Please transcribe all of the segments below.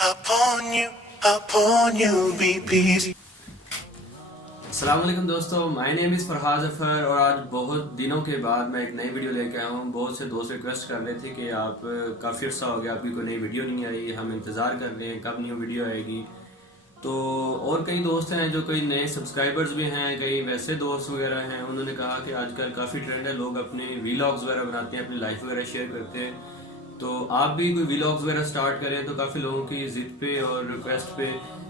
upon you, be peace. अस्सलाम वालेकुम दोस्तों, my name is Farhad offer और आज बहुत दिनों के बाद मैं एक नई वीडियो लेके आया हूँ। बहुत से दोस्त रिक्वेस्ट कर रहे थे कि आप काफ़ी अर्सा हो गया आपकी कोई नई वीडियो नहीं आई, हम इंतज़ार कर रहे हैं कब न्यू वीडियो आएगी। तो और कई दोस्त हैं जो कई नए सब्सक्राइबर्स भी हैं, कई वैसे दोस्त वगैरह हैं, उन्होंने कहा कि आजकल काफ़ी ट्रेंड है, लोग अपने वीलॉग्स वगैरह बनाते हैं, अपनी लाइफ वगैरह शेयर करते हैं। तो आप भी कोई वीलॉग्स वगैरह स्टार्ट करें। तो काफ़ी लोगों की जिद पे और रिक्वेस्ट पे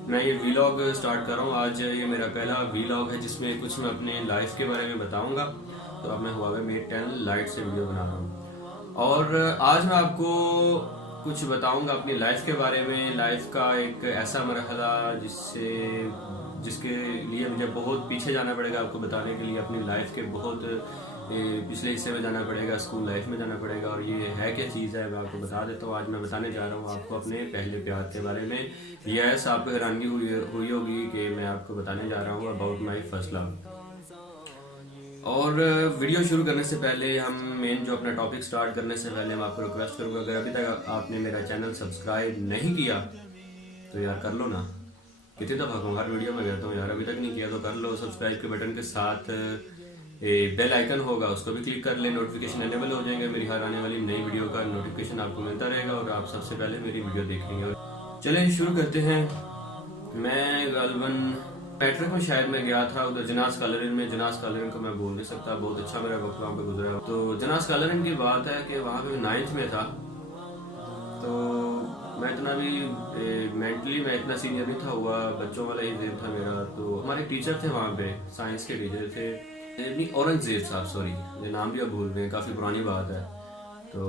मैं ये वीलॉग स्टार्ट कर रहा हूँ। आज ये मेरा पहला वीलॉग है जिसमें कुछ मैं अपने लाइफ के बारे में बताऊंगा। तो अब मैं Huawei Mate 10 लाइट से वीडियो बना रहा हूँ और आज मैं आपको कुछ बताऊंगा अपनी लाइफ के बारे में। लाइफ का एक ऐसा मरहला जिसके लिए मुझे बहुत पीछे जाना पड़ेगा आपको बताने के लिए। अपनी लाइफ के बहुत पिछले हिस्से में जाना पड़ेगा, स्कूल लाइफ में जाना पड़ेगा। और ये है क्या चीज़ है मैं आपको बता देता हूँ। आज मैं बताने जा रहा हूँ आपको अपने पहले प्यार के बारे में। यस, आपको हैरानगी हुई होगी कि मैं आपको बताने जा रहा हूँ अबाउट माई फर्स्ट लव। और वीडियो शुरू करने से पहले हम मेन जो अपना टॉपिक स्टार्ट करने से पहले मैं आपको रिक्वेस्ट करूँगा, अगर अभी तक आपने मेरा चैनल सब्सक्राइब नहीं किया तो यार कर लो ना। कितनी दफ़ा कहूँ, हर वीडियो में कहता हूँ यार, अभी तक नहीं किया तो कर लो। सब्सक्राइब के बटन के साथ बेल आइकन होगा, उसको भी क्लिक कर ले, नोटिफिकेशन एनेबल हो जाएंगे। मेरी हर आने वाली नई वीडियो का नोटिफिकेशन आपको मिलता रहेगा और आप सबसे पहले मेरी वीडियो देखेंगे। चलें शुरू करते हैं। मैं गालबन मैट्रिक में शायद मैं गया था उधर जनास कॉलोनी में। जनास कॉलोनी को मैं बोल नहीं सकता, बहुत अच्छा मेरा वक्त वहाँ पे गुजरा। तो जनास कॉलोनी की बात है कि वहाँ पे 9th में था। तो मैं इतना भी मेंटली मैं इतना सीनियर नहीं था, हुआ बच्चों वाला ही जेब था मेरा। तो हमारे टीचर थे वहाँ पे, साइंस के टीचर थे, नहीं औरंगजेब साहब, सॉरी ये नाम भी अब भूल गए, काफ़ी पुरानी बात है। तो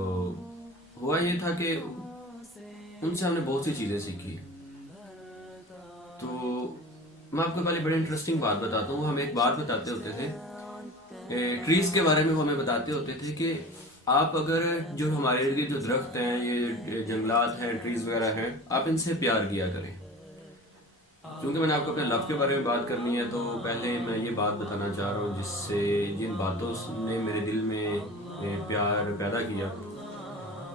हुआ ये था कि उनसे हमने बहुत सी चीज़ें सीखी। तो मैं आपको पहले बड़ी इंटरेस्टिंग बात बताता हूँ। हम एक बात बताते होते थे ट्रीज के बारे में। वो हमें बताते होते थे कि आप अगर जो हमारे इर्द गिर्द जो दरख्त हैं, ये जंगलात हैं, ट्रीज वगैरह हैं, आप इनसे प्यार किया करें। क्योंकि मैंने आपको अपने लव के बारे में बात करनी है, तो पहले मैं ये बात बताना चाह रहा हूँ जिससे जिन बातों ने मेरे दिल में प्यार पैदा किया।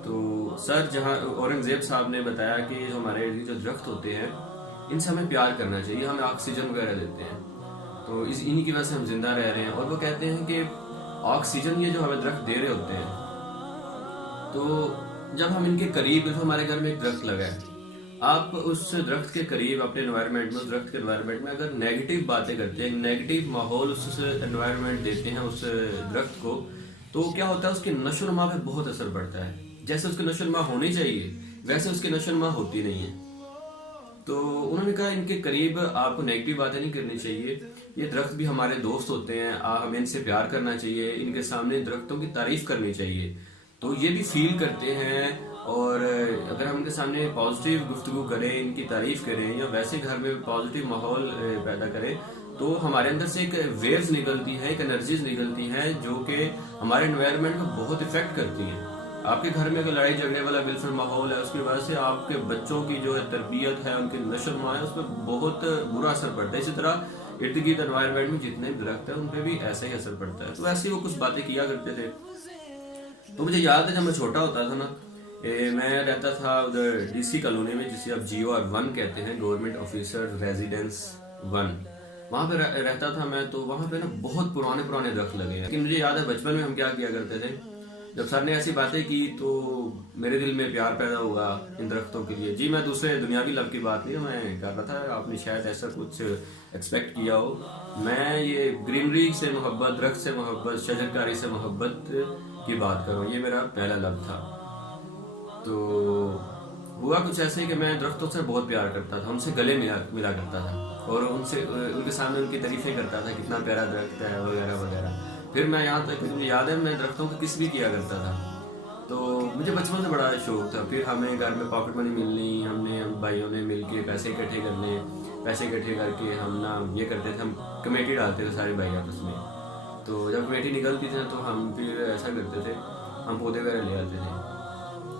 तो सर जहाँ औरंगजेब साहब ने बताया कि जो हमारे जो दरख्त होते हैं इनसे हमें प्यार करना चाहिए, हमें ऑक्सीजन वगैरह देते हैं। तो इन्हीं की वजह से हम जिंदा रह रहे हैं। और वो कहते हैं कि ऑक्सीजन ये जो हमें दरख्त दे रहे होते हैं, तो जब हम इनके करीब, हमारे घर में एक दरख्त लगा है, आप उस दरख्त के करीब अपने एनवायरनमेंट में, उस दरख्त के एनवायरनमेंट में अगर नेगेटिव बातें करते हैं, नेगेटिव माहौल उस एनवायरनमेंट देते हैं उस दरख्त को, तो क्या होता है उसके नशोनुमा पे बहुत असर पड़ता है। जैसे उसकी नशोनुमा होनी चाहिए वैसे उसकी नशोनुमा होती नहीं है। तो उन्होंने कहा इनके करीब आपको नेगेटिव बातें नहीं करनी चाहिए। ये दरख्त भी हमारे दोस्त होते हैं, हमें इनसे प्यार करना चाहिए, इनके सामने दरख्तों की तारीफ करनी चाहिए। तो ये भी फील करते हैं। और अगर हम इनके सामने पॉजिटिव गुफ्तगू करें, इनकी तारीफ करें या वैसे घर में पॉजिटिव माहौल पैदा करें, तो हमारे अंदर से एक वेव्स निकलती है, एक एनर्जीज निकलती हैं जो कि हमारे एनवायरनमेंट को बहुत इफेक्ट करती हैं। आपके घर में अगर लड़ाई झगड़े वाला बिल्कुल माहौल है, उसकी वजह से आपके बच्चों की जो है तरबियत है, उनकी नशोनुमा है, उस पर बहुत बुरा असर पड़ता है। इसी तरह इर्द गिर्द एनवायरनमेंट में जितने दरख्त है उन पर भी ऐसा ही असर पड़ता है। तो ऐसे ही वो कुछ बातें किया करते थे। तो मुझे याद है जब मैं छोटा होता था ना, मैं रहता था उधर DC कॉलोनी में, जिसे अब GOR 1 कहते हैं, गवर्नमेंट ऑफिसर रेजिडेंस 1। वहाँ पे रहता था मैं। तो वहाँ पे ना बहुत पुराने दरख्त लगे हैं। लेकिन मुझे याद है बचपन में हम क्या किया करते थे, जब सर ने ऐसी बातें की तो मेरे दिल में प्यार पैदा हुआ इन दरख्तों के लिए। जी मैं दूसरे दुनियावी लव की बात नहीं मैं कर रहा था, आपने शायद ऐसा कुछ एक्सपेक्ट किया हो। मैं ये ग्रीनरी से मोहब्बत, दरख्त से मोहब्बत, शजरकारी से मोहब्बत की बात कर रहा हूँ। ये मेरा पहला लव था। तो हुआ कुछ ऐसे कि मैं दरख्तों से बहुत प्यार करता था, उनसे गले मिला करता था और उनके सामने उनकी तारीफें करता था, कितना प्यारा दरख्त है वगैरह वगैरह। फिर मैं यहाँ तक मुझे याद है मैं दरख्तों की किस भी किया करता था। तो मुझे बचपन से बड़ा शौक था। फिर हमें घर में पॉकेट मनी मिलनी, हमने भाइयों ने मिल के पैसे इकट्ठे करने, पैसे इकट्ठे करके हम ना ये करते थे, हम कमेटी डालते थे सारे भाई आपस में। तो जब कमेटी निकलती थी तो हम फिर ऐसा करते थे, हम पौधे वगैरह ले आते थे।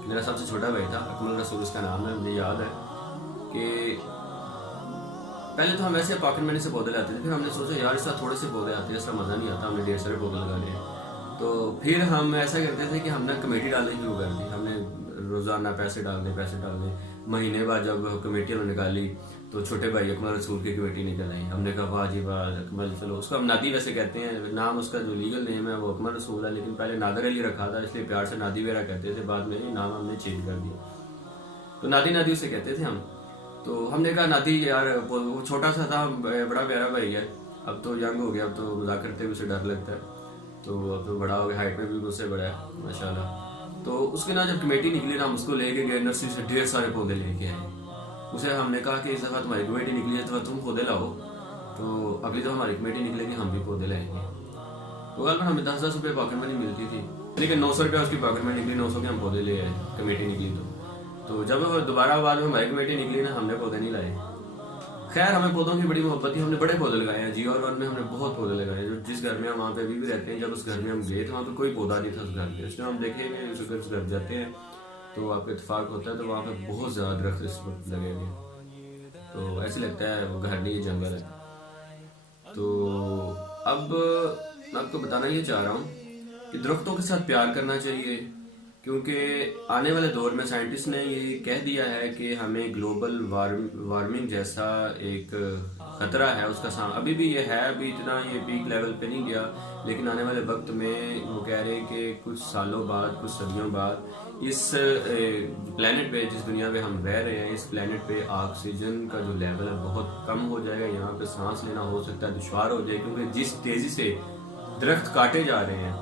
मेरा सबसे छोटा भाई था, अकमल रसूल उसका नाम है। मुझे याद है कि पहले तो हम ऐसे पॉकेट मनी से पौधे लाते थे, फिर हमने सोचा यार इसका थोड़े से पौधे आते हैं, इसका मज़ा नहीं आता, हमने ढेर सारे पौधे लगा लिए। तो फिर हम ऐसा करते थे कि हमने कमेटी डालनी शुरू कर दी। हमने रोज़ाना पैसे डाल दें। महीने बाद जब कमेटियाँ निकाली तो छोटे भाई अकमल रसूल की कमेटी निकल आई। हमने कहा वाह जी वाह अकमल, चलो उसको हम नादी वैसे कहते हैं, नाम उसका जो लीगल नेम है वो अकमल रसूल है, लेकिन पहले नादर अली रखा था इसलिए प्यार से नादी वेरा कहते थे, बाद में ये नाम हमने चेंज कर दिया, तो नादी उसे कहते थे हम। तो हमने कहा नादी यार, वो छोटा सा था, बड़ा प्यारा भाई है, अब तो यंग हो गया, अब तो मजाक करते भी उसे डर लगता है, तो अब तो बड़ा हो गया, हाइट में भी मुझसे बड़ा है माशाल्लाह। तो उसके ना जब कमेटी निकली ना, हम उसको लेके गए नर्सरी से, ढेर सारे पौधे लेके आए। उसे हमने कहा कि इस दफ़ा तुम्हारी कमेटी निकली है तो तुम पौधे लाओ, तो अगली दफ़ा हमारी कमेटी निकलेगी हम भी पौधे लाएंगे। तो कल हमें 10-10 रुपये पॉकेट मनी मिलती थी, लेकिन 900 रुपये उसकी पॉकेट मनी निकली, 900 के हम पौधे ले आए कमेटी निकली तो जब दोबारा बाद में हमारी कमेटी निकली ना, हमने पौधे नहीं लाए। खैर हमें पौधों की बड़ी मोहब्बत थी, हमने बड़े पौधे लगाए हैं, GR1 में हमने बहुत पौधे लगाए हैं। जो जिस घर में हम वहाँ पे अभी भी रहते हैं, जब उस घर में हम गए तो वहाँ पे कोई पौधा नहीं था उस घर में, इसलिए हम देखेंगे उस घर जाते हैं तो आपको इत्तेफाक होता है तो वहाँ पे बहुत ज़्यादा दरख्त इस वक्त लगे हुए, तो ऐसे लगता है वो घर नहीं ये जंगल है। तो अब मैं आपको बताना ये चाह रहा हूँ कि दरख्तों के साथ प्यार करना चाहिए, क्योंकि आने वाले दौर में साइंटिस्ट ने ये कह दिया है कि हमें ग्लोबल वार्मिंग जैसा एक खतरा है उसका सामना। अभी भी ये है, अभी इतना ये पीक लेवल पे नहीं गया, लेकिन आने वाले वक्त में वो कह रहे हैं कि कुछ सालों बाद, कुछ सदियों बाद इस प्लेनेट पे, जिस दुनिया पे हम रह रहे हैं, इस प्लेनेट पे ऑक्सीजन का जो लेवल है बहुत कम हो जाएगा। यहाँ पे सांस लेना हो सकता है दुश्वार हो जाए, क्योंकि जिस तेजी से दरख्त काटे जा रहे हैं,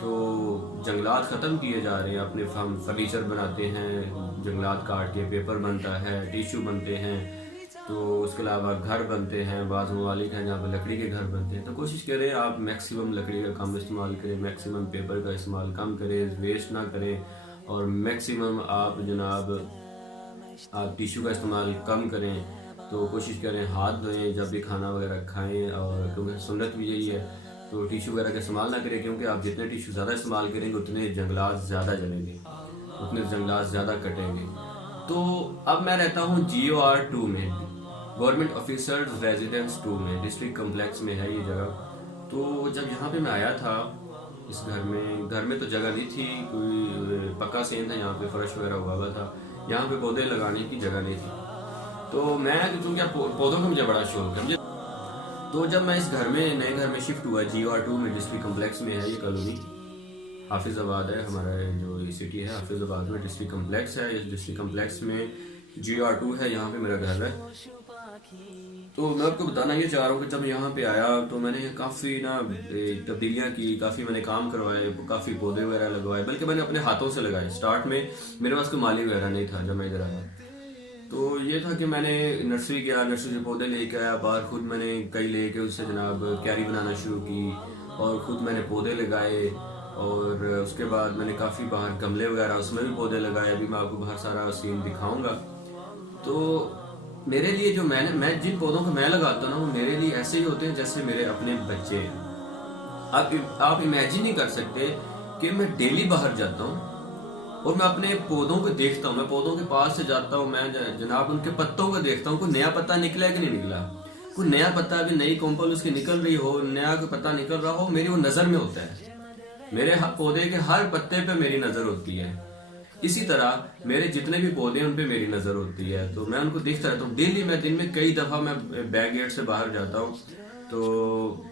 तो जंगलात ख़त्म किए जा रहे हैं, अपने हम फर्नीचर बनाते हैं जंगलात काट के, पेपर बनता है, टिश्यू बनते हैं, तो उसके अलावा घर बनते हैं, बाज़ ममालिक हैं जहाँ पर लकड़ी के घर बनते हैं। तो कोशिश करें आप मैक्सिमम लकड़ी का कम इस्तेमाल करें, मैक्सिमम पेपर का इस्तेमाल कम करें, वेस्ट ना करें, और मैक्सिमम आप जनाब टिश्यू का इस्तेमाल कम करें। तो कोशिश करें हाथ धोएं जब भी खाना वगैरह खाएँ, और क्योंकि सुन्नत भी यही है, तो टिश्यू वगैरह का इस्तेमाल ना करें, क्योंकि आप जितने टिश्यू ज़्यादा इस्तेमाल करेंगे उतने जंगलात ज़्यादा जलेंगे, उतने जंगलात ज़्यादा कटेंगे। तो अब मैं रहता हूँ GOR2 में, गवर्नमेंट ऑफिसर्स रेजिडेंस 2 में, डिस्ट्रिक्ट कम्प्लेक्स में है ये जगह। तो जब यहाँ पे मैं आया था इस घर में तो जगह नहीं थी, कोई पक्का सेन था, यहाँ पे फर्श वगैरह हुआ था, यहाँ पे पौधे लगाने की जगह नहीं थी। तो मैं चूँकि पौधों का मुझे बड़ा शौक है, तो जब मैं इस घर में, नए घर में शिफ्ट हुआ, GOR2 में, डिस्ट्रिक्ट कम्प्लेक्स में है ये कॉलोनी, हाफिजाबाद है हमारा जो ये सिटी है, हाफिजाबाद में डिस्ट्रिक्ट कम्प्लेक्स है। इस डिस्ट्रिक्ट कम्प्लेक्स में GOR2 है, यहाँ पे मेरा घर है। तो मैं आपको बताना ये चाह रहा हूँ कि जब यहाँ पे आया तो मैंने काफ़ी ना तब्दीलियाँ की, काफ़ी मैंने काम करवाए, काफ़ी पौधे वगैरह लगवाए, बल्कि मैंने अपने हाथों से लगाए। स्टार्ट में मेरे पास कोई माली वगैरह नहीं था जब मैं इधर आया, तो ये था कि मैंने नर्सरी गया, नर्सरी से पौधे लेके आया, बाहर खुद मैंने कई लेके उससे जनाब क्यारी बनाना शुरू की, और ख़ुद मैंने पौधे लगाए, और उसके बाद मैंने काफ़ी बाहर गमले वगैरह उसमें भी पौधे लगाए। अभी मैं आपको बाहर सारा सीन दिखाऊंगा। तो मेरे लिए जो मैं जिन पौधों को मैं लगाता हूँ ना, वो मेरे लिए ऐसे ही होते हैं जैसे मेरे अपने बच्चे हैं। आप इमेजिन नहीं कर सकते कि मैं डेली बाहर जाता हूँ और मैं अपने पौधों को देखता हूँ, मैं पौधों के पास से जाता हूँ, मैं जनाब उनके पत्तों को देखता हूँ, कोई नया पत्ता निकला है कि नहीं निकला, कोई नया पत्ता अभी नई कोम्पल उसकी निकल रही हो, नया कोई पत्ता निकल रहा हो, मेरी वो नज़र में होता है। मेरे पौधे के हर पत्ते पे मेरी नज़र होती है। इसी तरह मेरे जितने भी पौधे हैं उन पे मेरी नज़र होती है, तो मैं उनको देखता रहता हूँ डेली। मैं दिन में कई दफ़ा मैं बैक गेट से बाहर जाता हूँ, तो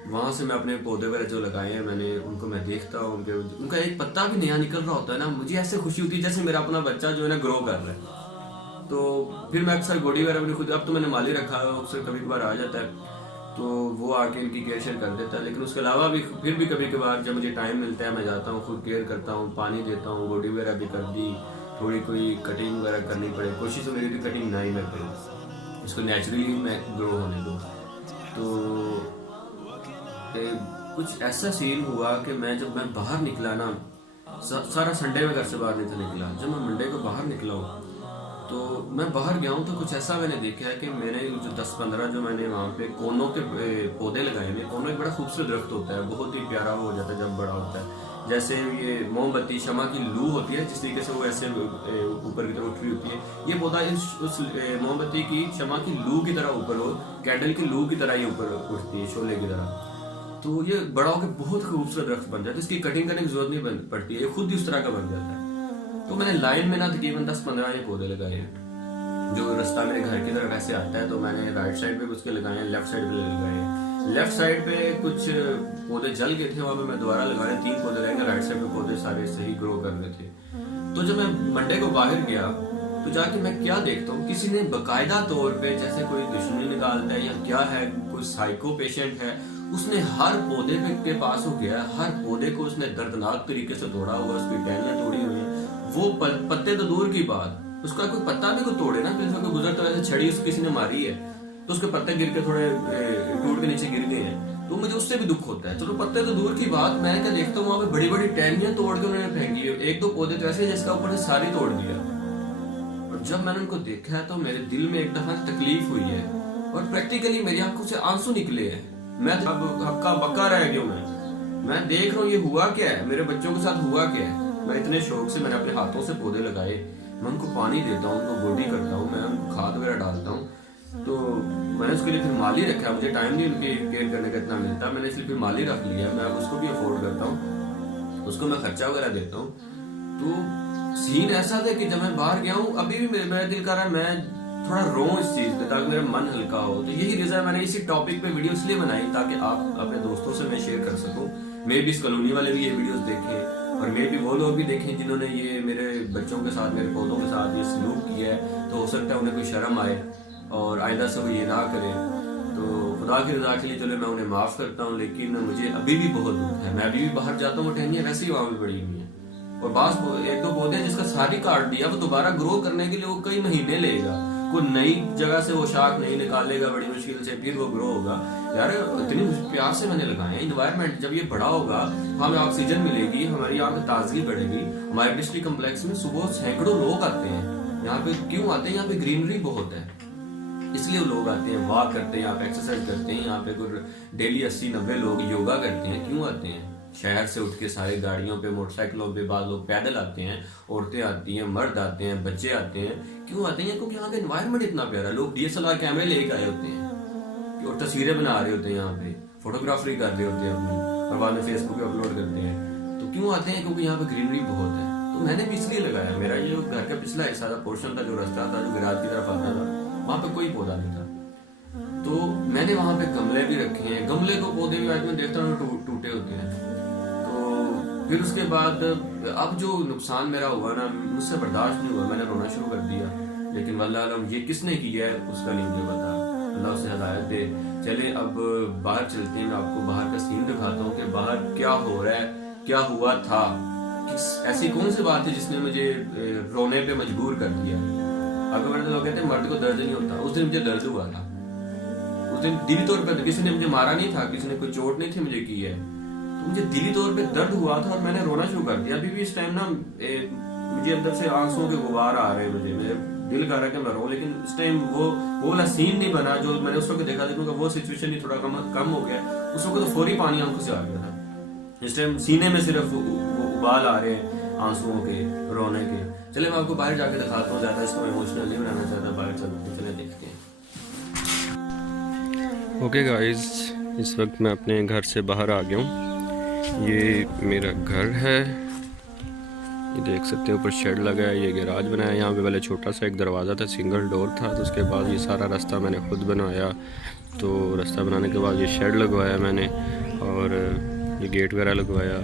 वहाँ से मैं अपने पौधे वगैरह जो लगाए हैं मैंने, उनको मैं देखता हूँ, उनका एक पत्ता भी नया निकल रहा होता है ना, मुझे ऐसे खुशी होती है जैसे मेरा अपना बच्चा जो है ना ग्रो कर रहा है। तो फिर मैं अक्सर गोडी वगैरह भी खुद, अब तो मैंने माली रखा है, उससे कभी कभार आ जाता है तो वो आके इनकी केयर शेयर कर देता है। लेकिन उसके अलावा भी फिर भी कभी कभार जब मुझे टाइम मिलता है मैं जाता हूँ, खुद केयर करता हूँ, पानी देता हूँ, गोडी वगैरह भी कर दी, थोड़ी कोई कटिंग वगैरह करनी पड़े, कोशिश तो मेरी भी कटिंग ना ही मैं करूँ, इसको नेचुरली मैं ग्रो होने दूँ। तो कुछ ऐसा सीन हुआ कि जब मैं बाहर निकला ना, सारा संडे में घर से बाहर नहीं था निकला, जब मैं मंडे को बाहर निकला हूँ तो मैं बाहर गया हूँ तो कुछ ऐसा मैंने देखा है कि मैंने जो 10-15 जो मैंने वहाँ पे कोनों के पौधे लगाए हैं। कोनों एक बड़ा खूबसूरत दरख्त होता है, बहुत ही प्यारा हो जाता है जब बड़ा होता है। जैसे ये मोमबत्ती शमा की लू होती है, जिस तरीके से वो ऐसे ऊपर की तरफ उठ रही होती है, ये पौधा उस मोमबत्ती की शमा की लू की तरह ऊपर हो, कैंडल की लू की तरह ये ऊपर उठती है, शोले की तरह। तो ये बड़ा होकर बहुत खूबसूरत दरख्त बन जाता है, इसकी कटिंग करने की जरूरत नहीं पड़ती है, ये खुद ही उस तरह का बन जाता है। तो मैंने लाइन में ना तकरीबन 10-15 ये पौधे लगाए हैं। जो रास्ता मेरे घर की तरफ ऐसे आता है तो मैंने राइट साइड पे उसके लगाए हैं, लेफ्ट साइड पे लगाए। लेफ्ट साइड पे कुछ पौधे जल गए थे, वहां पे मैं दोबारा लगा रहे 3 पौधे लगाए। राइट साइड पे पौधे सारे सही ग्रो कर रहे थे। तो जब मैं मंडे को बाहर गया तो जाके मैं क्या देखता हूँ, किसी ने बकायदा तौर पे जैसे कोई दुश्मनी निकालता है या क्या है, कोई साइको पेशेंट है, उसने हर पौधे के पास हो गया, हर पौधे को उसने दर्दनाक तरीके से तोड़ा हुआ, उसकी टहनियां तोड़ी हुई हैं। वो पत्ते तो दूर की बात, उसका कोई पत्ता भी कोई तोड़े ना, फिर कोई गुजरता वैसे छड़ी उसको किसी ने मारी है तो उसके पत्ते गिर के थोड़े टूट के नीचे गिर गए हैं, तो मुझे उससे भी दुख होता है। चलो पत्ते तो दूर की बात, मैं क्या देखता हूँ वहां पे बड़ी बड़ी टहनियां तोड़ के उन्होंने फेंकी है। 1-2 पौधे तो ऐसे जिसका ऊपर से सारी तोड़ दिया। और जब मैंने उनको देखा है तो मेरे दिल में एक दफा तकलीफ हुई है और प्रैक्टिकली मेरी आंखों से आंसू निकले हैं। मैं अब हक्का बक्का रह गया। मैं देख रहा हूँ ये हुआ क्या है, मेरे बच्चों के साथ हुआ क्या है। मैं इतने शौक से मैंने अपने हाथों से पौधे लगाए, मैं उनको पानी देता हूँ, उनको गोडी करता हूँ, मैं उनको खाद वगैरह डालता हूँ। तो मैंने उसके लिए फिर माली रखा, मुझे टाइम नहीं उनकी केयर करने का इतना मिलता, मैंने इसलिए फिर माली रख लिया। मैं अब उसको भी अफोर्ड करता हूँ, उसको मैं खर्चा वगैरह देता हूँ। तो सीन ऐसा था कि जब मैं बाहर गया हूँ अभी भी मेरा दिल कर रहा है मैं थोड़ा रो इस चीज पे ताकि मेरा मन हल्का हो। तो यही रीजन मैंने इसी टॉपिक पे वीडियो इसलिए बनाई ताकि आप अपने दोस्तों से मैं शेयर कर सकूं। मे भी इस कॉलोनी वाले भी ये वीडियोस देखें और मे भी वो लोग भी देखें जिन्होंने ये मेरे बच्चों के साथ, मेरे पौधों के साथ ये सलूक किया है। तो हो सकता है उन्हें कोई शर्म आए और आइंदा से वो ये ना करें। तो खुदा की रजा के लिए चलो मैं उन्हें माफ करता हूँ, लेकिन मुझे अभी भी बहुत दुख है। मैं अभी भी बाहर जाता हूँ, टहनियां वैसे ही वहां पे पड़ी हुई है। और बास 1-2 पौधे जिसका सारी काट दिया, वो दोबारा ग्रो करने के लिए वो कई महीने लेगा। कोई नई जगह से वो शाख नहीं निकालेगा बड़ी मुश्किल से, फिर वो ग्रो होगा। यार इतनी प्यार से मैंने लगाए। इन्वायरमेंट जब ये बड़ा होगा, हमें ऑक्सीजन मिलेगी, हमारी यहाँ पे ताजगी बढ़ेगी। हमारे डिस्ट्रिक्ट कम्प्लेक्स में सुबह सैकड़ों लोग आते हैं। यहाँ पे क्यों आते हैं? यहाँ पे ग्रीनरी बहुत है, इसलिए लोग आते हैं, वॉक करते हैं, यहाँ पे एक्सरसाइज करते हैं। यहाँ पे कुछ डेली 80-90 लोग योगा करते हैं। क्यों आते हैं? शहर से उठ के सारे गाड़ियों पे, मोटरसाइकिलों पे, बाद लोग पैदल आते हैं, औरतें आती हैं, मर्द आते हैं, बच्चे आते हैं। क्यों आते हैं? क्योंकि यहाँ का एनवायरनमेंट इतना प्यारा है। लोग DSLR कैमरे लेके आए होते हैं और तस्वीरें बना रहे होते हैं, यहाँ पे फोटोग्राफरी कर रहे होते हैं अपनी, और बाद में फेसबुक पे अपलोड करते हैं। तो क्यों आते हैं? क्योंकि यहाँ पे ग्रीनरी बहुत है। तो मैंने भी इसलिए लगाया। मेरा ये घर का पिछला हिस्सा था, पोर्शन था, जो रास्ता था, जो गैराज की तरफ आता था, वहां पे कोई पौधा नहीं था। तो मैंने वहां पे गमले भी रखे हैं। गमले को पौधे भी आज मैं देखता हूँ टूटे होते हैं। फिर उसके बाद अब जो नुकसान मेरा हुआ ना, मुझसे बर्दाश्त नहीं हुआ, मैंने रोना शुरू कर दिया। लेकिन वल्लाह आलम ये किसने किया है उसका नहीं मुझे पता, अल्लाह से हिदायत दे। चले अब बाहर चलते हैं, मैं आपको बाहर का सीन दिखाता हूँ कि बाहर क्या हो रहा है, क्या हुआ था, ऐसी कौन सी बात है जिसने मुझे रोने पे मजबूर कर दिया। अगर मर्द लोग कहते हैं मर्द को दर्द नहीं होता, उस दिन मुझे दर्द हुआ था। उस दिन दिली तौर पर किसी ने मुझे मारा नहीं था, किसी ने कोई चोट नहीं थी मुझे की है, मुझे दिली तौर पे दर्द हुआ था और मैंने रोना शुरू कर दिया। अभी भी इस टाइम ना मुझे अंदर से आंसुओं के गुबार आ रहे हैं। मेरे दिल कर रहा है कि मैं रो, लेकिन इस टाइम वो वाला सीन नहीं बना जो मैंने उस वक्त देखा था, क्योंकि वो सिचुएशन ही थोड़ा कम हो गया। उस वक्त तो फौरी पानी आंखों से आ गया था। इस टाइम सीने में सिर्फ उबाल आ रहे हैं आंसुओं के, रोने के। चले मैं आपको बाहर जाके दिखाता हूँ, ज्यादा इसको इमोशनल नहीं बनाना चाहता, बाहर चले देखते हैं। ओके गाइस, इस वक्त मैं अपने घर से बाहर आ गया हूँ। ये मेरा घर है, ये देख सकते हैं ऊपर शेड लगा है, ये गैराज बनाया है। यहाँ पे पहले छोटा सा एक दरवाज़ा था, सिंगल डोर था, तो उसके बाद ये सारा रास्ता मैंने खुद बनाया। तो रास्ता बनाने के बाद ये शेड लगवाया मैंने और ये गेट वगैरह लगवाया।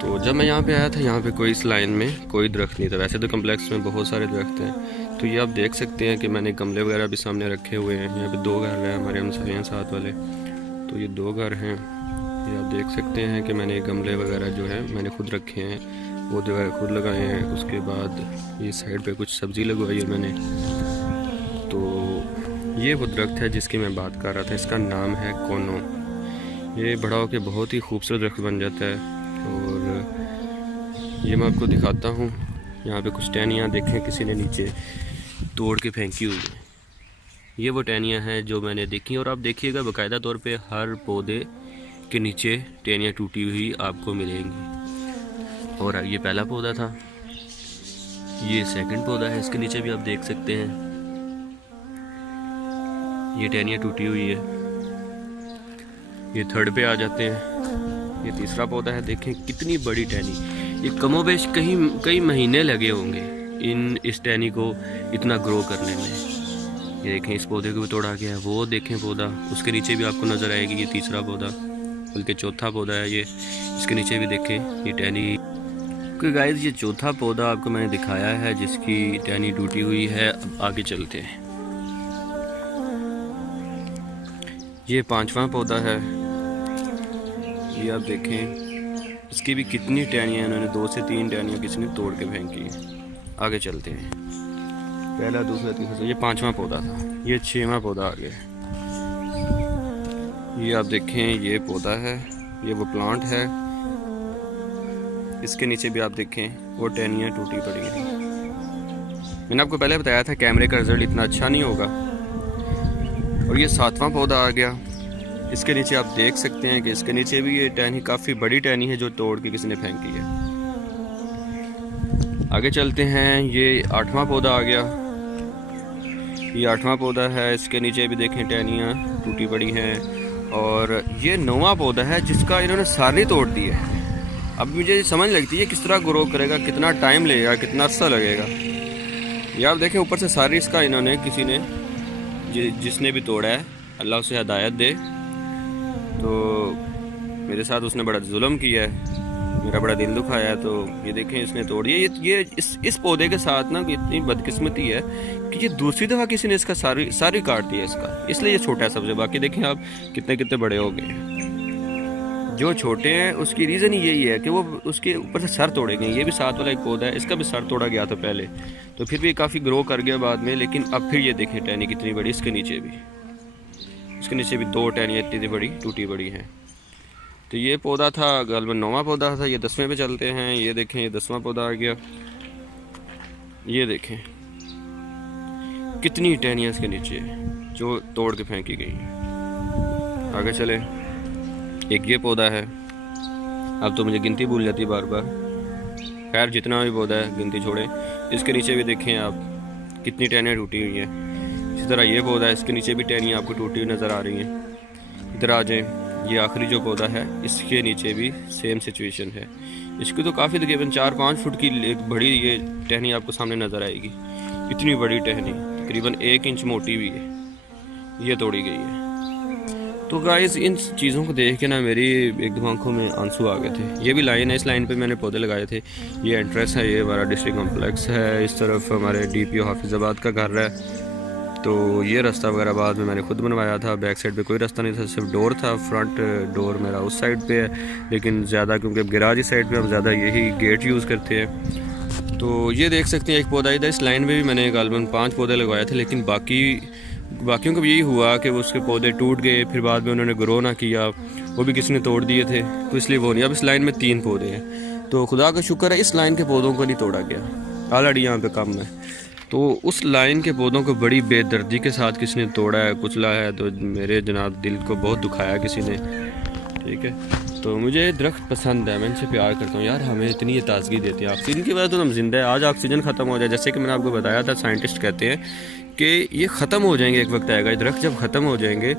तो जब मैं यहाँ पे आया था, यहाँ पे कोई इस लाइन में कोई दरख्त नहीं था। वैसे तो कम्प्लेक्स में बहुत सारे दरख्त हैं। तो ये आप देख सकते हैं कि मैंने गमले वगैरह भी सामने रखे हुए हैं। यहाँ पे 2 घर हैं हमारे हमसाये हैं साथ वाले, तो ये 2 घर हैं। ये आप देख सकते हैं कि मैंने गमले वगैरह जो है मैंने खुद रखे हैं, वो वगैरह खुद लगाए हैं। उसके बाद ये साइड पे कुछ सब्ज़ी लगवाई है मैंने। तो ये वो दरख्त है जिसकी मैं बात कर रहा था, इसका नाम है कोनो। ये बड़ा होकर बहुत ही खूबसूरत दरख्त बन जाता है। और ये मैं आपको दिखाता हूँ, यहाँ पे कुछ टहनियाँ देखें किसी ने नीचे तोड़ के फेंकी हुई है। ये वो टहनियाँ हैं जो मैंने देखी। और आप देखिएगा बाकायदा तौर पे हर पौधे के नीचे टहनियाँ टूटी हुई आपको मिलेंगी। और ये पहला पौधा था, ये सेकंड पौधा है, इसके नीचे भी आप देख सकते हैं ये टहनियाँ टूटी हुई है। ये थर्ड पे आ जाते हैं, ये तीसरा पौधा है, देखें कितनी बड़ी टहनी। ये कमोबेश कई महीने लगे होंगे इस टहनी को इतना ग्रो करने में। ये देखें, इस पौधे को भी तोड़ा गया है। वो देखें पौधा, उसके नीचे भी आपको नज़र आएगी ये तीसरा पौधा, बल्कि चौथा पौधा है ये। इसके नीचे भी देखें ये टहनी। क्योंकि गाइस ये चौथा पौधा आपको मैंने दिखाया है जिसकी टहनी टूटी हुई है। अब आगे चलते हैं। ये पांचवा पौधा है, ये आप देखें, इसकी भी कितनी टहनियाँ इन्होंने 2 से 3 टहनियाँ किसी ने तोड़ के फेंकी है। आगे चलते हैं। पहला, दूसरा, तीसरा, ये पांचवा पौधा था, ये 6वां पौधा आ गया। ये आप देखें ये पौधा है, ये वो प्लांट है। इसके नीचे भी आप देखें वो टहनियाँ टूटी पड़ी हैं। मैंने आपको पहले बताया था कैमरे का रिजल्ट इतना अच्छा नहीं होगा। और ये 7वां पौधा आ गया। इसके नीचे आप देख सकते हैं कि इसके नीचे भी ये टहनी काफ़ी बड़ी टहनी है जो तोड़ के किसी ने फेंकी है। आगे चलते हैं। ये 8वां पौधा आ गया, ये 8वां पौधा है। इसके नीचे भी देखें टहनियाँ टूटी पड़ी हैं। और ये 9वां पौधा है जिसका इन्होंने सारी तोड़ दी है। अब मुझे समझ लगती है किस तरह ग्रो करेगा, कितना टाइम लगेगा, कितना अर्सा लगेगा। ये आप देखें ऊपर से सारी इसका इन्होंने किसी ने जिसने भी तोड़ा है, अल्लाह उसे हिदायत दे। तो मेरे साथ उसने बड़ा जुल्म किया है, मेरा बड़ा दिल दुखाया है। तो ये देखें इसने तोड़ दिया। ये इस पौधे के साथ ना इतनी बदकिस्मती है कि ये दूसरी दफ़ा किसी ने इसका सारी काट दिया इसका, इसलिए ये छोटा है सबसे। बाकी देखें आप कितने बड़े हो गए हैं। जो छोटे हैं उसकी रीज़न ही यही है कि वो उसके ऊपर से सर तोड़े गए। ये भी 7 वाला एक पौधा है, इसका भी सर तोड़ा गया था पहले, तो फिर भी काफ़ी ग्रो कर गया बाद में। लेकिन अब फिर ये देखें टहनी कितनी बड़ी, इसके नीचे भी 2 टहनियाँ इतनी बड़ी टूटी पड़ी हैं। तो ये पौधा था गलबन 9वां पौधा था। ये 10वें पे चलते हैं। ये देखें ये 10वां पौधा आ गया। ये देखें कितनी टहनियाँ इसके नीचे जो तोड़ के फेंकी गई हैं। आगे चले। एक ये पौधा है, अब तो मुझे गिनती भूल जाती बार बार। खैर जितना भी पौधा है गिनती छोड़ें। इसके नीचे भी देखें आप कितनी टहनियाँ टूटी हुई हैं। इसी तरह ये पौधा है, इसके नीचे भी टहनियाँ आपको टूटी हुई नज़र आ रही हैं। इधर आ जाएँ। ये आखिरी जो पौधा है इसके नीचे भी सेम सिचुएशन है। इसकी तो काफ़ी तकरीबन 4-5 फुट की एक बड़ी ये टहनी आपको सामने नज़र आएगी। इतनी बड़ी टहनी तकरीबन 1 इंच मोटी भी है, ये तोड़ी गई है। तो गाइस इन चीज़ों को देख के ना मेरी एकदम आंखों में आंसू आ गए थे। ये भी लाइन है, इस लाइन पे मैंने पौधे लगाए थे। ये एंट्रेंस है, ये हमारा डिस्ट्रिक्ट कॉम्प्लेक्स है। इस तरफ हमारे DPO हाफिज़ाबाद का घर है। तो ये रास्ता वगैरह बाद में मैंने खुद बनवाया था। बैक साइड पे कोई रास्ता नहीं था, सिर्फ डोर था। फ्रंट डोर मेरा उस साइड पे है, लेकिन ज़्यादा क्योंकि गैराज इस साइड पे हम ज़्यादा यही गेट यूज़ करते हैं। तो ये देख सकते हैं एक पौधा इधर। इस लाइन में भी मैंने गालबन 5 पौधे लगवाए थे, लेकिन बाकियों को भी यही हुआ कि उसके पौधे टूट गए। फिर बाद में उन्होंने ग्रो ना किया, वो भी किसी ने तोड़ दिए थे, तो इसलिए वो नहीं। अब इस लाइन में 3 पौधे हैं, तो खुदा का शुक्र है इस लाइन के पौधों को नहीं तोड़ा गया। ऑलरेडी यहाँ पे कम है, तो उस लाइन के पौधों को बड़ी बेदर्दी के साथ किसी ने तोड़ा है, कुचला है। तो मेरे जनाब दिल को बहुत दुखाया किसी ने, ठीक है। तो मुझे दरख्त पसंद है, मैं इनसे प्यार करता हूँ यार। हमें इतनी ये ताजगी देते हैं, ऑक्सीजन की वजह तो हम जिंदा है। आज ऑक्सीजन ख़त्म हो जाए, जैसे कि मैंने आपको बताया था, साइंटिस्ट कहते हैं कि ये ख़त्म हो जाएंगे, एक वक्त आएगा दरख्त जब ख़त्म हो जाएंगे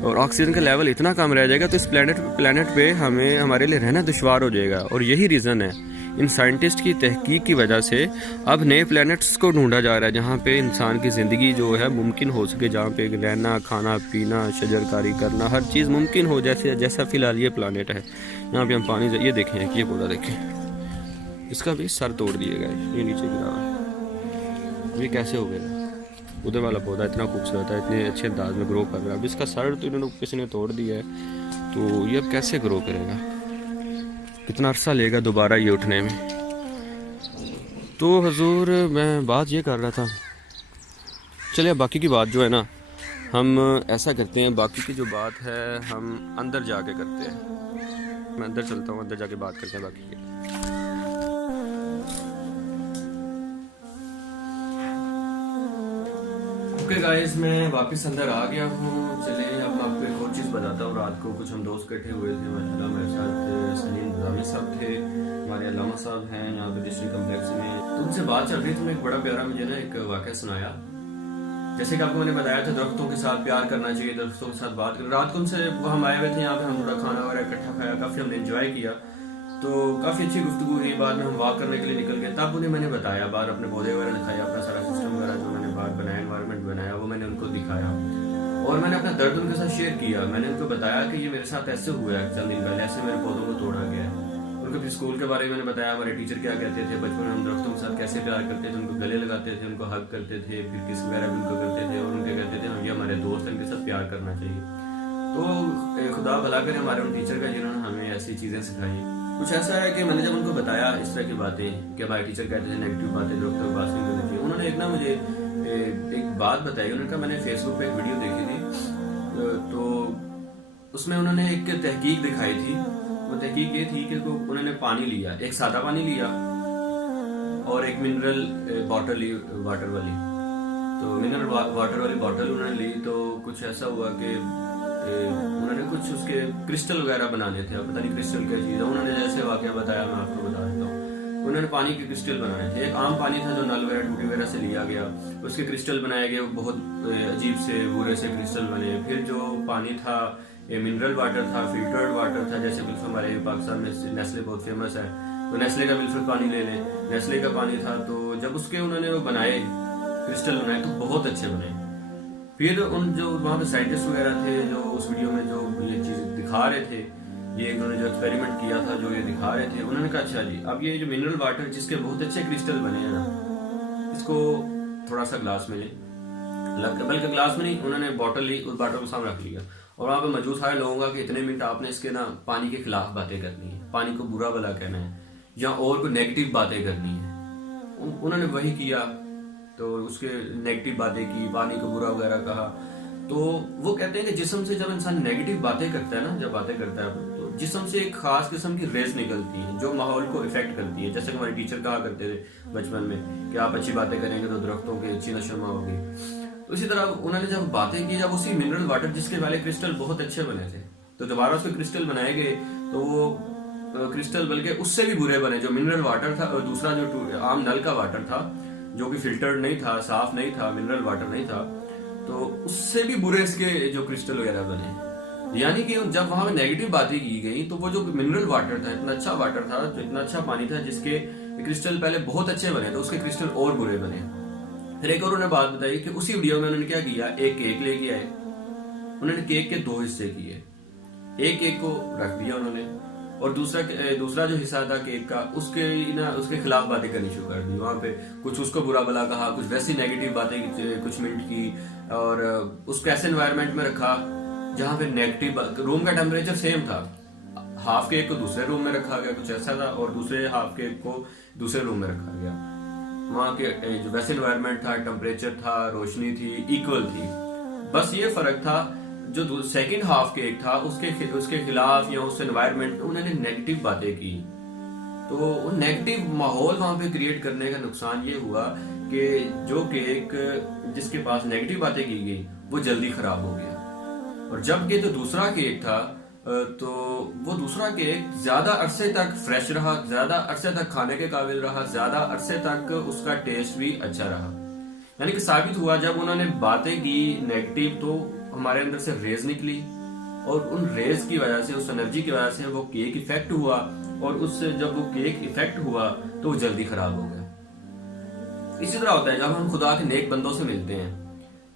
और ऑक्सीजन का लेवल इतना कम रह जाएगा तो इस प्लेनेट पे हमारे लिए रहना दुश्वार हो जाएगा। और यही रीज़न है, इन साइंटिस्ट की तहकीक की वजह से अब नए प्लैनेट्स को ढूंढा जा रहा है जहाँ पे इंसान की ज़िंदगी जो है मुमकिन हो सके, जहाँ पे रहना, खाना पीना, शजरकारी करना, हर चीज़ मुमकिन हो। जैसा फ़िलहाल ये प्लानट है, यहाँ पे हम पानी ये देखें कि ये पौधा देखें, इसका भी सर तोड़ दिए गए, ये नीचे गिरा हुआ है। ये कैसे हो गया? उधर वाला पौधा इतना खूबसूरत है, इतने अच्छे अंदाज में ग्रो कर रहा है। अब इसका सर तो इन्होंने किसी ने तोड़ दिया है, तो ये अब कैसे ग्रो करेगा? कितना अरसा लेगा दोबारा ये उठने में? तो हजूर मैं बात ये कर रहा था, चलिए बाकी की बात जो है ना, हम ऐसा करते हैं, बाकी की जो बात है हम अंदर जाके करते हैं। मैं अंदर चलता हूँ, अंदर जाके बात करते हैं बाकी की। ओके गाइस, मैं वापस अंदर आ गया हूँ। चले अब मैं आपको एक और चीज़ बताता हूँ। रात को कुछ हम दोस्त इकट्ठे हुए थे, माशाल्लाह मेरे साथ सलीम निज़ामी साहब थे, हमारे अल्लामा साहब हैं यहाँ पे डिस्ट्रिक्ट कम्प्लेक्स में। तो उनसे बात चल रही थी, एक बड़ा प्यारा मुझे ना एक वाक़या सुनाया। जैसे कि आपको मैंने बताया था दरख्तों के साथ प्यार करना चाहिए, दरख्तों के साथ बात कर। रात को उनसे वो हम आए हुए थे यहाँ पे, हम थोड़ा खाना वगैरह इकट्ठा खाया, काफ़ी हमने इंजॉय किया। तो काफ़ी अच्छी गुफ्तगू हुई। बाद में हम वॉक करने के लिए निकल गए, तब उन्हें मैंने बताया, बाहर अपने पौधे वगैरह दिखाया, अपना सारा सिस्टम वगैरह जो मैंने बाहर बनाया, एनवायरनमेंट बनाया, वो मैंने उनको दिखाया और मैंने अपना दर्द उनके साथ शेयर किया। मैंने उनको बताया कि ये मेरे साथ ऐसे हुआ है, चंद दिन पहले ऐसे मेरे पौधों को तोड़ा गया है। उनको फिर स्कूल के बारे में मैंने बताया, हमारे टीचर क्या कहते थे, बचपन में हम दरख्तों के साथ कैसे प्यार करते थे, उनको गले लगाते थे, उनको हग करते थे, फिर किस वगैरह भी उनको करते थे और उनके कहते थे ये हमारे दोस्त हैं, इनके साथ प्यार करना चाहिए। तो खुदा भला करे हमारे उन टीचर का जिन्होंने हमें ऐसी चीज़ें सिखाई। कुछ ऐसा है कि मैंने जब उनको बताया इस तरह की बातें कि हमारे टीचर कहते थे नेगेटिव बातें दरख्तों के पास नहीं करनी चाहिए, उन्होंने एक ना मुझे एक बात बताई। उन्होंने कहा मैंने फेसबुक पे एक वीडियो देखी थी, तो उसमें उन्होंने एक तहकीक दिखाई थी। वो तहकीक ये थी कि उन्होंने पानी लिया, एक सादा पानी लिया और एक मिनरल बॉटल ली, वाटर वाली। तो मिनरल वाटर वाली बॉटल उन्होंने ली, तो कुछ ऐसा हुआ कि उन्होंने कुछ उसके क्रिस्टल वगैरह बनाने थे। अब पता नहीं क्रिस्टल क्या चीज़ है, उन्होंने जैसे वाकया बताया मैं आपको बता देता हूँ। उन्होंने पानी के क्रिस्टल बनाए थे। एक आम पानी था जो नल वगैरह टूटी वगैरह से लिया गया, उसके क्रिस्टल बनाए गए, बहुत अजीब से बुरे से क्रिस्टल बने। फिर जो पानी था ये मिनरल वाटर था, फिल्टर्ड वाटर था, जैसे बिल्कुल हमारे पाकिस्तान में नेस्ले बहुत फेमस है, तो नेस्ले का बिल्कुल पानी ले लें, नेस्ले का पानी था। तो जब उसके उन्होंने वो बनाए क्रिस्टल बनाए तो बहुत अच्छे बने। फिर उन जो वहाँ पे साइंटिस्ट वगैरह थे जो उस वीडियो में जो ये चीज़ दिखा रहे थे, ये उन्होंने जो एक्सपेरिमेंट किया था जो ये दिखा रहे थे, उन्होंने कहा अच्छा जी अब ये जो मिनरल वाटर जिसके बहुत अच्छे क्रिस्टल बने हैं ना, इसको थोड़ा सा ग्लास में लें, बल्कि ग्लास में नहीं, उन्होंने बॉटल ली, उस बॉटल को सामने रख लिया और वहाँ पे मौजूद सारे लोगों का कि इतने मिनट आपने इसके ना पानी के खिलाफ बातें करनी है, पानी को बुरा भला कहना है या और कोई नेगेटिव बातें करनी है। उन्होंने वही किया, तो उसके नेगेटिव बातें की, पानी को बुरा वगैरह कहा। तो वो कहते हैं कि जिस्म से जब इंसान नेगेटिव बातें करता है ना, जब बातें करता है तो जिस्म से एक खास किस्म की रेज निकलती है जो माहौल को इफेक्ट करती है। जैसे कि हमारे टीचर कहा करते थे बचपन में कि आप अच्छी बातें करेंगे तो दरख्तों की अच्छी नशोमा होगी। उसी तरह उन्होंने जब बातें की, जब उसी मिनरल वाटर जिसके वाले क्रिस्टल बहुत अच्छे बने थे, तो दोबारा उसके क्रिस्टल बनाए गए, तो वो क्रिस्टल बल्कि उससे भी बुरे बने। जो मिनरल वाटर था और दूसरा जो आम नल का वाटर था जो कि फिल्टर्ड नहीं था, साफ नहीं था, मिनरल वाटर नहीं था, तो उससे भी बुरे इसके जो क्रिस्टल वगैरह बने। यानी कि जब वहां नेगेटिव बातें की गई तो वो जो मिनरल वाटर था, इतना अच्छा वाटर था, जो इतना अच्छा पानी था जिसके क्रिस्टल पहले बहुत अच्छे बने, तो उसके क्रिस्टल और बुरे बने। फिर एक और उन्होंने बात बताई कि उसी वीडियो में उन्होंने क्या किया, एक केक लेके आए, उन्होंने केक के 2 हिस्से किए, एक केक को रख दिया उन्होंने और दूसरा जो हिस्सा था केक का उसके खिलाफ बातें करनी शुरू कर दी। वहां पे कुछ उसको बुरा भला कहा, कुछ वैसी नेगेटिव बातें कुछ मिनट की, और उसको ऐसे एनवायरनमेंट में रखा जहां पे नेगेटिव, रूम का टेम्परेचर सेम था, हाफ केक को दूसरे रूम में रखा गया, कुछ ऐसा था, और दूसरे हाफ केक को दूसरे रूम में रखा गया। वहां के जो वैसे एनवायरनमेंट था, टेम्परेचर था, रोशनी थी, इक्वल थी। बस ये फर्क था जो सेकंड हाफ केक था उसके खिलाफ या उस एनवायरनमेंट उन्होंने नेगेटिव बातें की। तो वो नेगेटिव माहौल वहां पे क्रिएट करने का नुकसान ये हुआ कि जो केक जिसके पास नेगेटिव बातें की गई वो जल्दी खराब हो गया, और जबकि जो दूसरा केक था तो वो दूसरा केक ज्यादा अरसे तक फ्रेश रहा, ज्यादा अरसे तक खाने के काबिल रहा, ज्यादा अरसे तक उसका टेस्ट भी अच्छा रहा। यानी कि साबित हुआ जब उन्होंने बातें की नेगेटिव तो हमारे अंदर से रेज निकली, और उन रेज की वजह से, उस एनर्जी की वजह से वो केक इफेक्ट हुआ, और उससे जब वो केक इफेक्ट हुआ तो वो जल्दी खराब हो गया। इसी तरह होता है जब हम खुदा के नेक बंदों से मिलते हैं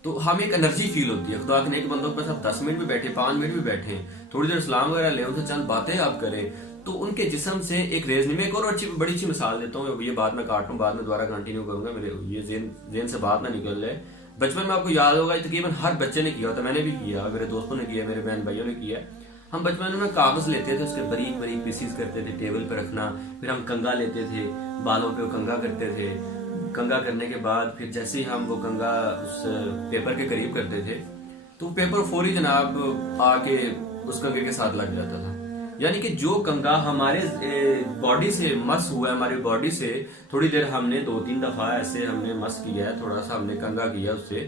तो हमें एक एनर्जी फील होती है। खुदा के नेक बंदों के साथ 10 मिनट भी बैठे, 5 मिनट भी बैठे, थोड़ी देर सलाम वगैरह ले, उनसे चंद बातें आप करें, तो उनके जिस्म से एक रेज नहीं। मैं एक और बड़ी अच्छी मिसाल देता हूँ, ये बात मैं काट रहा हूँ, बाद में दोबारा कंटिन्यू करूंगा, मेरे ये जेन से बात ना निकल रहे। बचपन में आपको याद होगा तकरीबन हर बच्चे ने किया होता, मैंने भी किया, मेरे दोस्तों ने किया, मेरे बहन भाइयों ने किया। हम बचपन में कागज लेते थे, उसके बारीक बारीक पीसीज करते थे, टेबल पे रखना, फिर हम कंगा लेते थे, बालों पे कंगा करते थे। कंगा करने के बाद फिर जैसे ही हम वो कंगा उस पेपर के करीब करते थे तो पेपर फौरी जनाब आके उस कंगे के साथ लग जाता था। यानी कि जो कंगा हमारे बॉडी से मस हुआ है, हमारी बॉडी से थोड़ी देर हमने 2-3 दफा ऐसे हमने मस किया है, थोड़ा सा हमने कंगा किया उससे,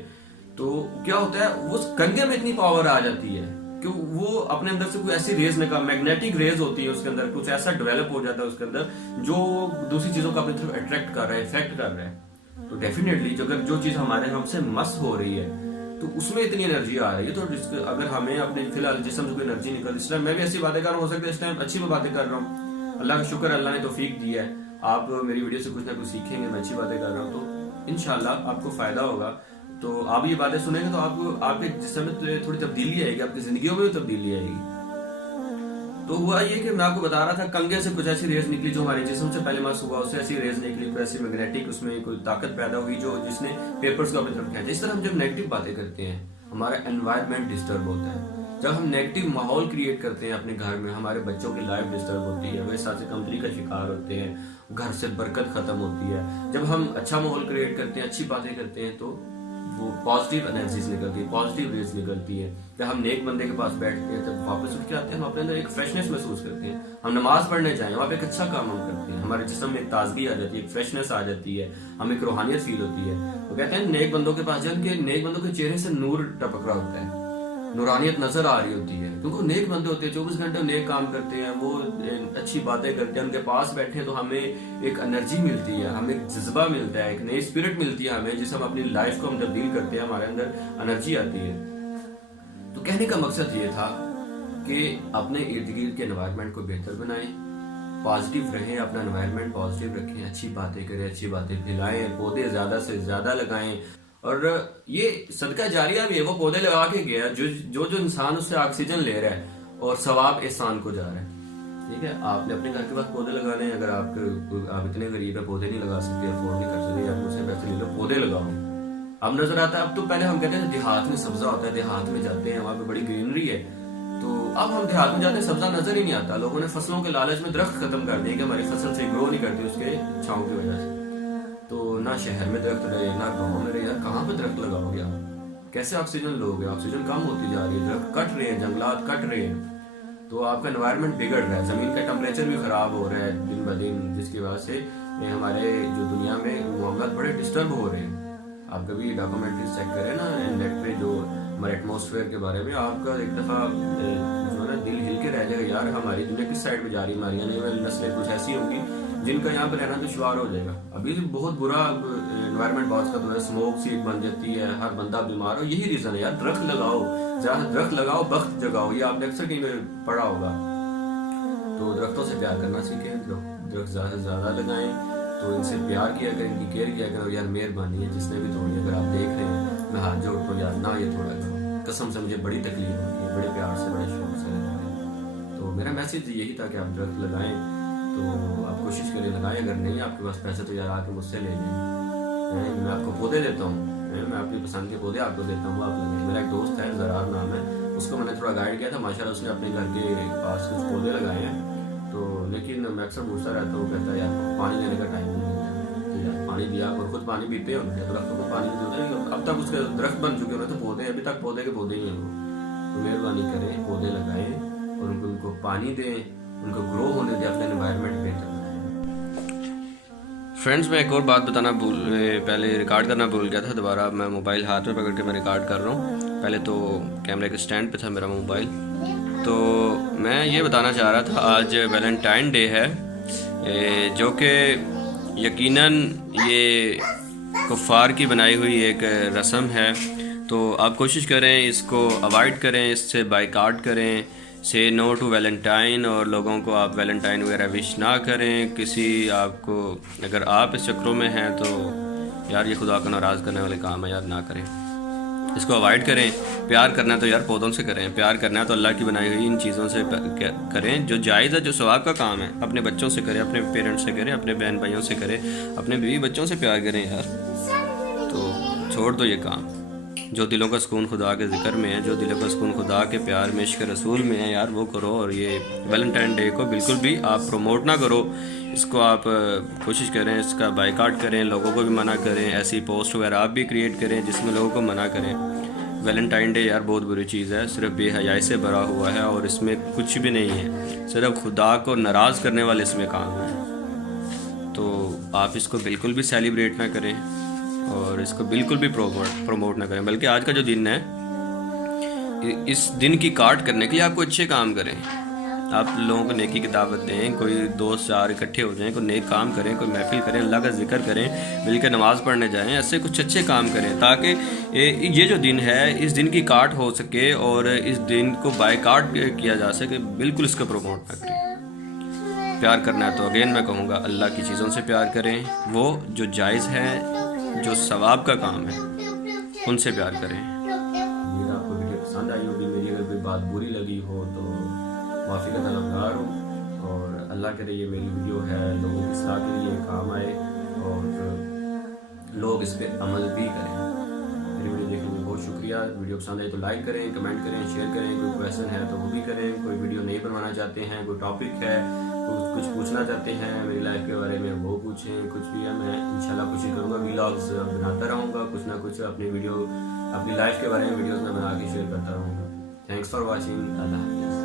तो क्या होता है उस कंगे में इतनी पावर आ जाती है कि वो अपने अंदर से कोई ऐसी रेज निकाल, मैग्नेटिक रेज होती है उसके अंदर, कुछ ऐसा डेवलप हो जाता है उसके अंदर जो दूसरी चीजों को अपनी तरफ अट्रैक्ट कर रहा है, इफेक्ट कर रहा है। तो डेफिनेटली अगर जो चीज हमारे हमसे मस हो रही है तो उसमें इतनी एनर्जी आ रही है, तो अगर हमें अपने फिलहाल जिसम से कोई एनर्जी निकल, इस टाइम मैं भी ऐसी बातें कर रहा हूँ, हो सकता है इस टाइम अच्छी बातें कर रहा हूँ, अल्लाह का शुक्र, अल्लाह ने तौफीक दी है, आप मेरी वीडियो से कुछ ना कुछ सीखेंगे। मैं अच्छी बातें कर रहा हूँ तो इंशाल्लाह आपको फायदा होगा। तो आप ये बातें सुनेंगे तो आपको आपके जिस्म में थोड़ी तब्दीली आएगी, आपकी जिंदगियों में भी तब्दीली आएगी। तो हुआ ये कि मैं आपको बता रहा था, कंगे से कुछ ऐसी रेज निकली जो हमारे जिस्म से पहले मास हुआ, उससे ऐसी रेज निकली, कोई ऐसी मैग्नेटिक उसमें कोई ताकत पैदा हुई जो जिसने पेपर्स को अपनी तरफ खींचा। इस तरह हम जब नेगेटिव बातें करते हैं हमारा एनवायरनमेंट डिस्टर्ब होता है। जब हम नेगेटिव माहौल क्रिएट करते हैं अपने घर में, हमारे बच्चों की लाइफ डिस्टर्ब होती है, वे साथ से कमजोरी का शिकार होते हैं, घर से बरकत खत्म होती है। जब हम अच्छा माहौल क्रिएट करते हैं, अच्छी बातें करते हैं तो वो पॉजिटिव एनर्जीज निकलती है, पॉजिटिव रेज निकलती है। जब हम नेक बंदे के पास बैठते हैं तब वापस उठ के आते हैं, हम अपने अंदर एक फ्रेशनेस महसूस करते हैं। हम नमाज पढ़ने जाएं, वहाँ पे एक अच्छा काम हम करते हैं, हमारे जिस्म में एक ताजगी आ जाती है, एक फ्रेशनेस आ जाती है, हमें एक रूहानियत फील होती है। वो कहते हैं नेक बंदों के पास जाके नेक बंदों के चेहरे से नूर टपक रहा होता है, नूरानियत नजर आ रही होती है, क्योंकि वो नेक बंदे होते हैं, 24 घंटे नेक काम करते हैं, वो अच्छी बातें करते हैं। उनके पास बैठे हैं तो हमें एक एनर्जी मिलती है, हमें एक जज्बा मिलता है, एक नई स्पिरिट मिलती है हमें, जिससे हम अपनी लाइफ को हम तब्दील करते हैं, हमारे अंदर एनर्जी आती है। तो कहने का मकसद ये था कि अपने इर्द गिर्द के एनवायरनमेंट को बेहतर बनाएं, पॉजिटिव रहें, अपना एनवायरनमेंट पॉजिटिव रखें, अच्छी बातें करें, अच्छी बातें फैलाएं, पौधे ज्यादा से ज्यादा लगाएं। और ये सदका जारिया भी है, वो पौधे लगा के गया, जो जो इंसान उससे ऑक्सीजन ले रहा है और सवाब एहसान को जा रहा है। ठीक है, आपने अपने घर के पास पौधे लगाने, अगर आप इतने गरीब है पौधे नहीं लगा सकते, अफोर्ड नहीं कर सकते, आप मुझसे पैसे ले लो, पौधे लगाओ। अब नजर आता है, अब तो पहले हम कहते हैं देहात में सब्जा होता है, देहात में जाते हैं, वहां पे बड़ी ग्रीनरी है, तो अब हम देहात में जाते हैं, सब्जा नजर ही नहीं आता। लोगों ने फसलों के लालच में दरख्त खत्म कर दिए कि हमारी फसल से ग्रो नहीं करती उसके छांव की वजह से। तो ना शहर में दरख्त रहे ना गाँव में रहे, यार कहाँ पे दरख्त लगाओगे आप, कैसे ऑक्सीजन लोगे? ऑक्सीजन कम होती जा रही है, दरख्त कट रहे हैं, जंगलात कट रहे हैं, तो आपका एनवायरनमेंट बिगड़ रहा है, जमीन का टेम्परेचर भी खराब हो रहा है दिन ब दिन, जिसकी वजह से हमारे जो दुनिया में मामला बड़े डिस्टर्ब हो रहे हैं। आप कभी डॉक्यूमेंट्री चेक करें ना नेट पे, जो हमारे एटमॉस्फेयर के बारे में, आपका एक दफा जो है ना दिल हिल के रह जाएगा, यार हमारी दुनिया किस साइड पे जा रही है, हमारी आने वाली नस्लें कुछ ऐसी होंगी जिनका यहाँ पे रहना दुश्वार हो जाएगा। अभी बहुत बुरा एनवायरनमेंट बहुत का है, स्मोक सीट बन जाती है, हर बंदा बीमार हो, यही रीजन है यार। दरख्त लगाओ, जरा दरख्त लगाओ, वक्त जगाओ, ये आपने अक्सर कहीं में पढ़ा होगा। तो दरख्तों से प्यार करना सीखें, दरख्त ज्यादा से ज्यादा लगाएं, तो इनसे प्यार किया करें, इनकी केयर किया करो। यार मेहरबानी है जिसने भी तोड़ी, अगर आप देख रहे हैं, मैं हाथ जोड़ता हूँ यार ना ये थोड़ा करो, कसम से मुझे बड़ी तकलीफ होती है, बड़े प्यार से बड़े शौक से लगाएं। तो मेरा मैसेज यही था कि आप दरख्त लगाएं, तो आप कोशिश करें लगाएं, अगर नहीं आपके पास पैसे तो यार आके मुझसे ले लें, मैं आपको पौधे देता हूँ, मैं अपनी पसंद के पौधे आपको देता हूँ, आप लगाएं। मेरा एक दोस्त है, ज़रार नाम है, उसको मैंने थोड़ा गाइड किया था, माशाल्लाह उसने अपने घर के पास कुछ पौधे लगाए हैं। तो लेकिन मैं अक्सर पूछता रहता हूँ, कहता है यार पानी देने का टाइम नहीं मिलता, तो यार पानी दिया, और खुद पानी पीते हैं, दरख्तों को पानी नहीं देते, अब तक उसके दरख्त बन चुके हैं, तो पौधे अभी तक पौधे के पौधे ही हैं वो। तो मेहरबानी करें, पौधे लगाएं और उनको पानी दें, उनको ग्रो होने दें, अपने एनवायरनमेंट बेहतर बनाएं। फ्रेंड्स, मैं एक और बात बताना पहले रिकॉर्ड करना भूल गया था, दोबारा मैं मोबाइल हाथ में पकड़ के मैं रिकॉर्ड कर रहा हूँ। पहले तो कैमरे के स्टैंड पे था मेरा मोबाइल। तो मैं ये बताना चाह रहा था, आज वैलेंटाइन डे है, जो कि यकीनन ये कुफ़ार की बनाई हुई एक रस्म है। तो आप कोशिश करें इसको अवॉइड करें, इससे बाइकआउट करें, से नो टू वैलेंटाइन, और लोगों को आप वैलेंटाइन वगैरह विश ना करें किसी आपको। अगर आप इस चक्रों में हैं तो यार ये खुदा को नाराज़ करने वाले काम है, यार ना करें, इसको अवॉइड करें। प्यार करना है तो यार पौधों से करें, प्यार करना है तो अल्लाह की बनाई हुई इन चीज़ों से करें, जो जायज़ है, जो सवाब का काम है। अपने बच्चों से करें, अपने पेरेंट्स से करें, अपने बहन भाइयों से करें, अपने बीवी बच्चों से प्यार करें यार। तो छोड़ दो ये काम, जो दिलों का सुकून खुदा के ज़िक्र में है, जो दिलों का सुकून खुदा के प्यार में, इश्क़ रसूल में है यार, वो करो। और ये वैलेंटाइन डे को बिल्कुल भी आप प्रमोट ना करो, इसको आप कोशिश करें इसका बाइकआउट करें, लोगों को भी मना करें, ऐसी पोस्ट वगैरह आप भी क्रिएट करें जिसमें लोगों को मना करें। वैलेंटाइन डे यार बहुत बुरी चीज़ है, सिर्फ बेहयाई से भरा हुआ है और इसमें कुछ भी नहीं है, सिर्फ खुदा को नाराज़ करने वाले इसमें काम है। तो आप इसको बिल्कुल भी सेलिब्रेट ना करें और इसको बिल्कुल भी प्रमोट ना करें, बल्कि आज का जो दिन है, इस दिन की काट करने के लिए आपको अच्छे काम करें। आप लोगों को नेकी की दावत दें, कोई दोस्त यार इकट्ठे हो जाएं, कोई नेक काम करें, कोई महफिल करें, अल्लाह का जिक्र करें, मिलकर नमाज़ पढ़ने जाएं, ऐसे कुछ अच्छे काम करें ताकि ये जो दिन है इस दिन की काट हो सके और इस दिन को बायकाट किया जा सके। बिल्कुल इसको प्रमोट ना करें। प्यार करना है तो अगेन मैं कहूँगा अल्लाह की चीज़ों से प्यार करें, वो जो जायज़ है, जो सवाब का काम है, उनसे प्यार करें। उम्मीद आपको वीडियो पसंद आई होगी। मेरी अगर कोई बात बुरी लगी हो तो माफ़ी का तलबगार हूँ, और अल्लाह करे ये मेरी वीडियो है लोगों की सलाह के लिए काम आए और लोग इस पर अमल भी करें। मेरी वीडियो देखने में बहुत शुक्रिया। वीडियो पसंद आए तो लाइक करें, कमेंट करें, शेयर करें। कोई क्वेश्चन है तो वो भी करें। कोई वीडियो नहीं बनवाना चाहते हैं, कोई टॉपिक है, कुछ पूछना चाहते हैं मेरी लाइफ के बारे में, वो पूछें। कुछ भी है, मैं इंशाल्लाह कोशिश करूँगा व्लॉग्स बनाता रहूँगा, कुछ ना कुछ अपनी लाइफ के बारे में वीडियोस में बना के शेयर करता रहूँगा। Thanks for watching. अल्लाह हाफ़िज़।